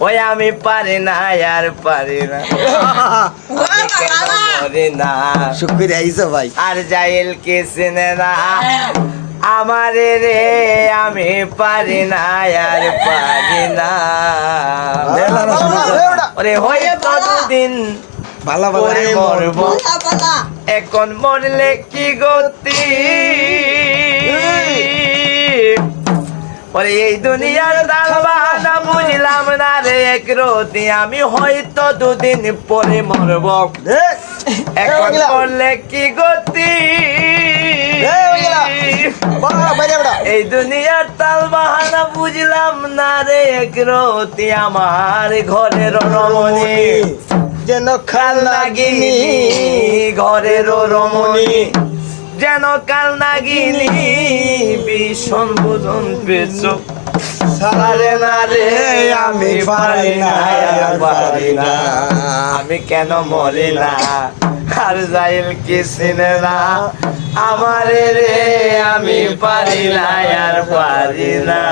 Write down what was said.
ওই আমি পারি না আর পারি না মরি না শুক্রিয়া আইসো ভাই আর জাইল কে চিনে না আমারে রে আমি পারি না আর পারি না ওরে হয়তো দুদিন ভালো ভালো পরে মরব এখন মরলে কি গতি ওরে এই দুনিয়ার তাল বাহানা বুঝলাম না রে এক রতি আমি হয়তো দুদিন পরে মরব এখন মরলে কি গতি এই দুনিয়ার তাল বাহানা বুঝলাম না রে এক রতি আমার ঘরের রমণী যেন কাল নাগিনী ঘরের রমণী যেন কাল নাগিনী ভীষণ ভোজন পেছ সারে না রে আমি পারি না আর পারি না আমি কেন মরি না আর যাইল কি চিনে না আমারে রে আমি পারি না আর পারি না